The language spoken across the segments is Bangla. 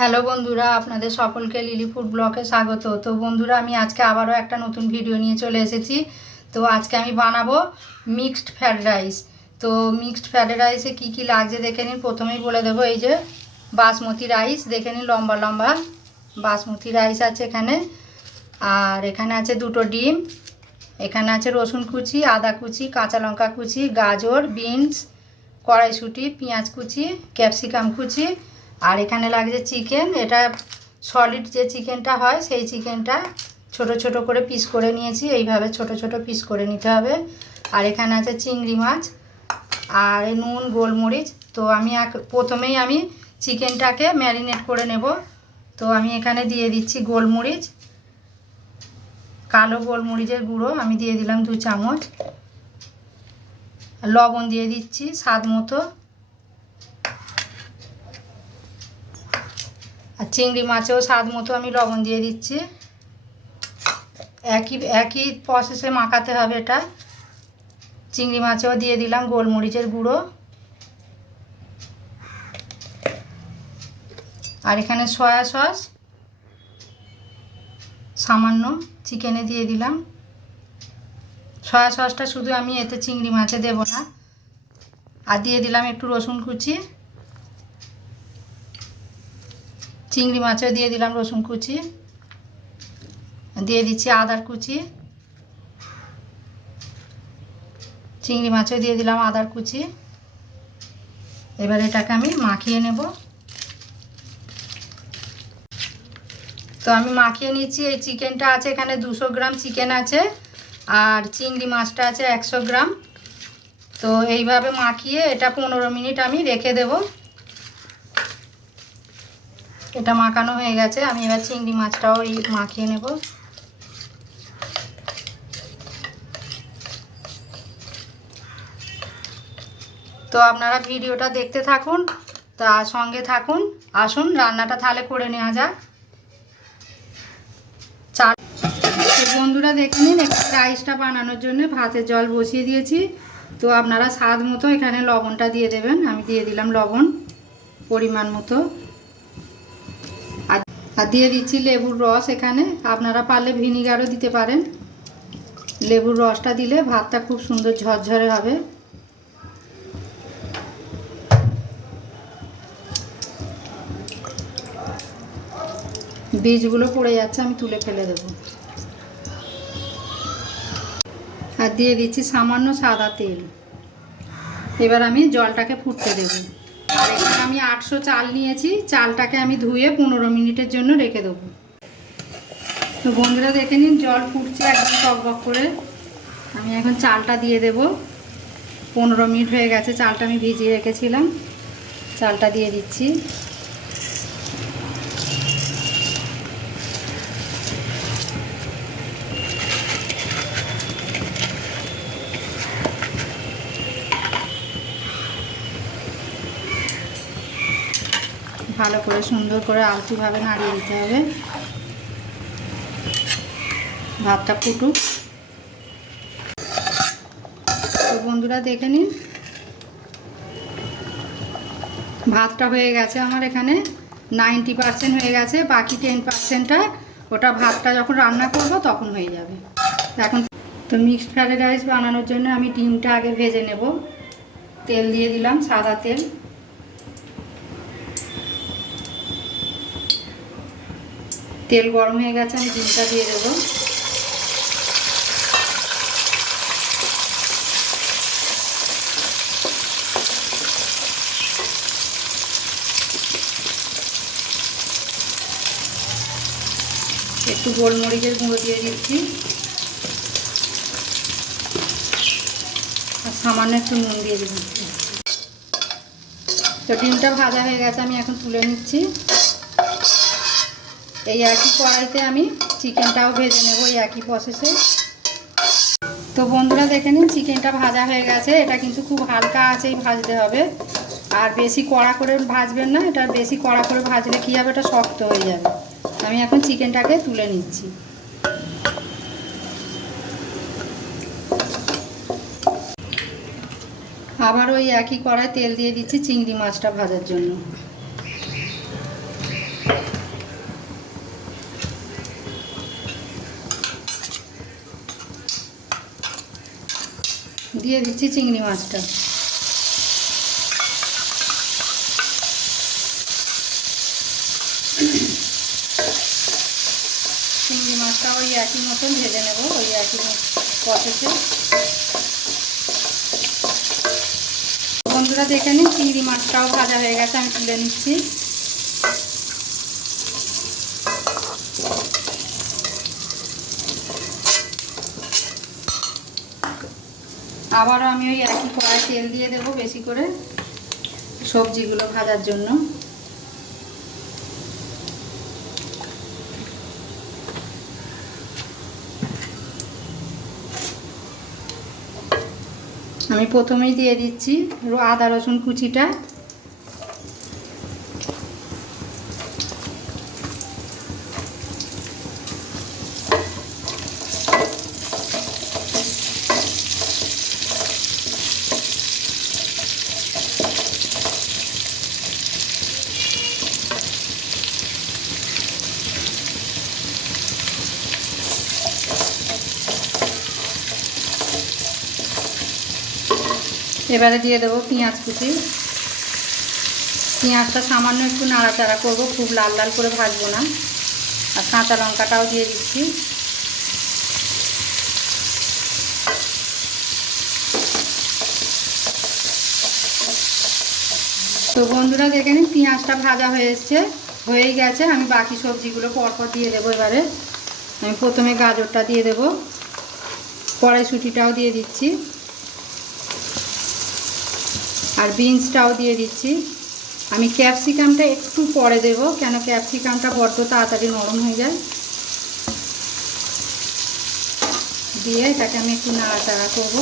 হ্যালো বন্ধুরা, আপনাদের সকলকে লিলি ফুড ব্লগে স্বাগত। তো বন্ধুরা, আমি আজকে আবারও একটা নতুন ভিডিও নিয়ে চলে এসেছি। তো আজকে আমি বানাবো মিক্সড ফ্রায়েড রাইস। তো মিক্সড ফ্রায়েড রাইসে কী কী লাগছে দেখে নিন। প্রথমেই বলে দেবো, এই যে বাসমতি রাইস দেখে নিন, লম্বা লম্বা বাসমতি রাইস আছে এখানে। আর এখানে আছে দুটো ডিম, এখানে আছে রসুন কুচি, আদা কুচি, কাঁচা লঙ্কা কুচি, গাজর, বিনস, কড়াইশুঁটি, পেঁয়াজ কুচি, ক্যাপসিকাম কুচি। আর এখানে লাগছে চিকেন। এটা সলিড যে চিকেনটা হয় সেই চিকেনটা ছোট ছোট করে পিস করে নিয়েছি। এইভাবে ছোট ছোট পিস করে নিতে হবে। আর এখানে আছে চিংড়ি মাছ আর নুন, গোলমরিচ। তো আমি প্রথমেই আমি চিকেনটাকে ম্যারিনেট করে নেব। তো আমি এখানে দিয়ে দিচ্ছি গোলমরিচ, কালো গোলমরিচের গুঁড়ো আমি দিয়ে দিলাম 2 চামচ। লবণ দিয়ে দিচ্ছি স্বাদ মতো। আর চিংড়ি মাছেও স্বাদ মতো আমি লবণ দিয়ে দিচ্ছি। একই প্রসেসে মাখাতে হবে এটা। চিংড়ি মাছেও দিয়ে দিলাম গোলমরিচের গুঁড়ো। আর এখানে সয়া সস সামান্য চিকেনে দিয়ে দিলাম। সয়া সসটা শুধু আমি এতে চিংড়ি মাছে দেব না। আর দিয়ে দিলাম একটু রসুন কুচি, চিংড়ি মাছেও দিয়ে দিলাম রসুন কুচি। দিয়ে দিচ্ছি আদার কুচি, চিংড়ি মাছেও দিয়ে দিলাম আদার কুচি। এবার এটাকে আমি মাখিয়ে নেব। তো আমি মাখিয়ে নিচ্ছি। এই চিকেনটা আছে এখানে 200 গ্রাম চিকেন আছে, আর চিংড়ি মাছটা আছে 100 গ্রাম। তো এইভাবে মাখিয়ে এটা 15 মিনিট আমি রেখে দেব। এটা মাখানো হয়ে গেছে। আমি এবার চিংড়ি মাছটাও মাখিয়ে নেব। তো আপনারা ভিডিওটা দেখতে থাকুন, তা সঙ্গে থাকুন। আসুন রান্নাটা তাহলে করে নেওয়া যাক। বন্ধুরা দেখে নিন, রাইসটা বানানোর জন্য ভাতের জল বসিয়ে দিয়েছি। তো আপনারা স্বাদ মতো এখানে লবণটা দিয়ে দেবেন। আমি দিয়ে দিলাম লবণ পরিমাণ মতো। আর দিয়ে দিচ্ছি লেবুর রস। এখানে আপনারা পারলে ভিনিগারও দিতে পারেন। লেবুর রসটা দিলে ভাতটা খুব সুন্দর ঝরঝরে হবে। বীজগুলো পড়ে যাচ্ছে, আমি তুলে ফেলে দেব। আর দিয়ে দিচ্ছি সামান্য সাদা তেল। এবার আমি জলটাকে ফুটতে দেব। আর এখানে আমি 800 চাল নিয়েছি। চালটাকে আমি ধুয়ে 15 মিনিটের জন্য রেখে দেবো। তো বন্ধুরা দেখে নিন, জল ফুটছে একদম টকবক করে। আমি এখন চালটা দিয়ে দেব। 15 মিনিট হয়ে গেছে, চালটা আমি ভিজিয়ে রেখেছিলাম। চালটা দিয়ে দিচ্ছি। ভালো করে সুন্দর করে আলতুভাবে নাড়িয়ে দিতে হবে। ভাতটা ফুটুক। তো বন্ধুরা দেখে নিন, ভাতটা হয়ে গেছে আমার এখানে 90% হয়ে গেছে। বাকি 10%টা ওটা ভাতটা যখন রান্না করব তখন হয়ে যাবে। এখন তো মিক্সড ফ্রাইড রাইস বানানোর জন্য আমি ডিমটা আগে ভেজে নেব। তেল দিয়ে দিলাম, সাদা তেল। তেল গরম হয়ে গেছে, আমি ডিমটা দিয়ে দেবো। একটু গোলমরিচের গুঁড়ো দিয়ে দিচ্ছি, আর সামান্য একটু নুন দিয়ে দিচ্ছি। তো ডিমটা ভাজা হয়ে গেছে, আমি এখন তুলে নিচ্ছি। এই একই কড়াইতে আমি চিকেনটাও ভেজে নেব, এই একই প্রসেসে। তো বন্ধুরা দেখে নিন, চিকেনটা ভাজা হয়ে গেছে। এটা কিন্তু খুব হালকা আঁচেই ভাজতে হবে, আর বেশি কড়া করে ভাজবেন না। এটা বেশি কড়া করে ভাজলে কী হবে, এটা শক্ত হয়ে যাবে। আমি এখন চিকেনটাকে তুলে নিচ্ছি। আবার ওই একই কড়াই তেল দিয়ে দিচ্ছি চিংড়ি মাছটা ভাজার জন্য। দিয়ে দিচ্ছি চিংড়ি মাছটা। চিংড়ি মাছটা ওই একই মতন ভেজে নেব, ওই একই প্রসেসে। বন্ধুরা দেখে নিন চিংড়ি মাছটাও ভাজা হয়ে গেছে, আমি তুলে নিচ্ছি। আবারও আমি ওই একই কড়াই তেল দিয়ে দেবো বেশি করে সবজিগুলো ভাজার জন্য। আমি প্রথমেই দিয়ে দিচ্ছি আদা রসুন কুচিটা। এবারে দিয়ে দেবো পেঁয়াজ কুচি। পেঁয়াজটা সামান্য একটু নাড়াচাড়া করবো, খুব লাল লাল করে ভাজবো না। আর কাঁচা লঙ্কাটাও দিয়ে দিচ্ছি। তো বন্ধুরা দেখে নিন পেঁয়াজটা ভাজা হয়ে গেছে। আমি বাকি সবজিগুলো পরপর দিয়ে দেবো। এবারে আমি প্রথমে গাজরটা দিয়ে দেবো, কড়াইশুঁটিটাও দিয়ে দিচ্ছি, আর বিনসটাও দিয়ে দিচ্ছি। আমি ক্যাপসিকামটা একটু পরে দেব, কেন ক্যাপসিকামটা বড্ড তাড়াতাড়ি নরম হয়ে যায়। দিয়ে এটাকে আমি একটু নাড়াচাড়া করবো,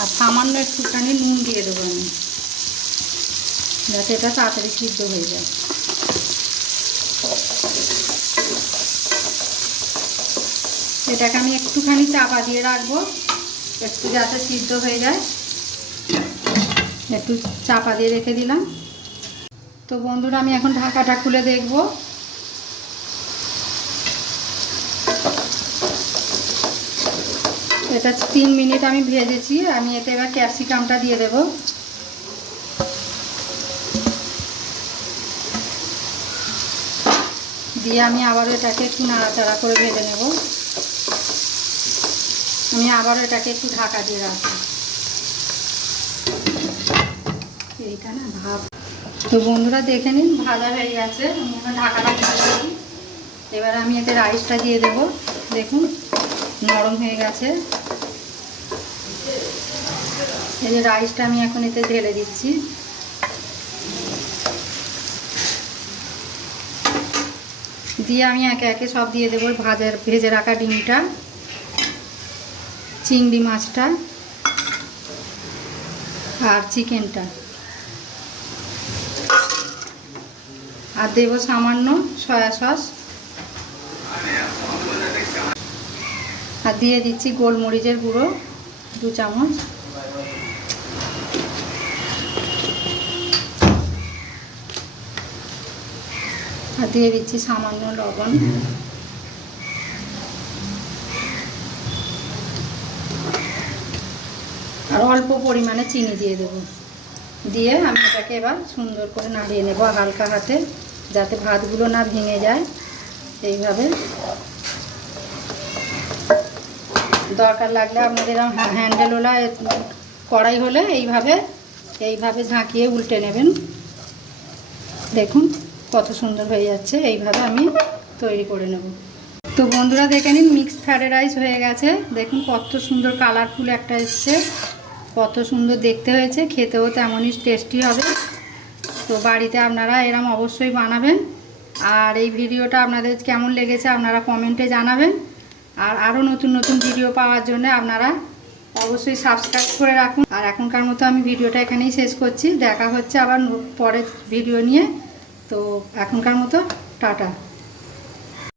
আর সামান্য একটুখানি নুন দিয়ে দেবো আমি, যাতে এটা তাড়াতাড়ি সিদ্ধ হয়ে যায়। এটাকে আমি একটুখানি চাপা দিয়ে রাখবো, একটু যাতে সিদ্ধ হয়ে যায়। একটু চাপা দিয়ে রেখে দিলাম। তো বন্ধুরা আমি এখন ঢাকাটা খুলে দেখব। এটা 3 মিনিট আমি ভেজেছি। আমি এতে এবার ক্যাপসিকামটা দিয়ে দেব। দিয়ে আমি আবারও এটাকে একটু নাড়াচাড়া করে ভেজে নেব। আমি আবারও এটাকে একটু ঢাকা দিয়ে রাখবো। এইটা না ভাব। তো বন্ধুরা দেখে নিন ভাজা হয়ে গেছে। আমি এখন ঢাকাটা খুলে দিই। এবার আমি এতে রাইসটা দিয়ে দেব। দেখুন নরম হয়ে গেছে। এই যে রাইসটা আমি এখন এতে ঢেলে দিচ্ছি। দিয়ে আমি একে একে সব দিয়ে দেবো। ভেজে রাখা ডিমটা, চিংড়ি মাছটা আর চিকেনটা, আর দেবো সামান্য সয়া সস, আর দিয়ে দিচ্ছি গোলমরিচের গুঁড়ো 2 চামচ, আর দিয়ে দিচ্ছি সামান্য লবণ। আর অল্প পরিমাণে চিনি দিয়ে দেবো। দিয়ে আমি এটাকে এবার সুন্দর করে নাড়িয়ে নেব হালকা হাতে, যাতে ভাতগুলো না ভেঙে যায়। এইভাবে দরকার লাগলে আপনাদের হ্যান্ডেলওয়ালা কড়াই হলে এইভাবে ঝাঁকিয়ে উল্টে নেবেন। দেখুন কত সুন্দর হয়ে যাচ্ছে। এইভাবে আমি তৈরি করে নেব। তো বন্ধুরা দেখে নিন মিক্সড ফ্রাইড রাইস হয়ে গেছে। দেখুন কত সুন্দর কালারফুল একটা এসছে, কত সুন্দর দেখতে হয়েছে, খেতেও তেমনই টেস্টি হবে। তো বাড়িতে আপনারা এরম অবশ্যই বানাবেন। আর এই ভিডিওটা আপনাদের কেমন লেগেছে আপনারা কমেন্টে জানাবেন। আর আরও নতুন নতুন ভিডিও পাওয়ার জন্য আপনারা অবশ্যই সাবস্ক্রাইব করে রাখুন। আর এখনকার মতো আমি ভিডিওটা এখানেই শেষ করছি। দেখা হচ্ছে আবার পরের ভিডিও নিয়ে। তো এখনকার মতো টাটা।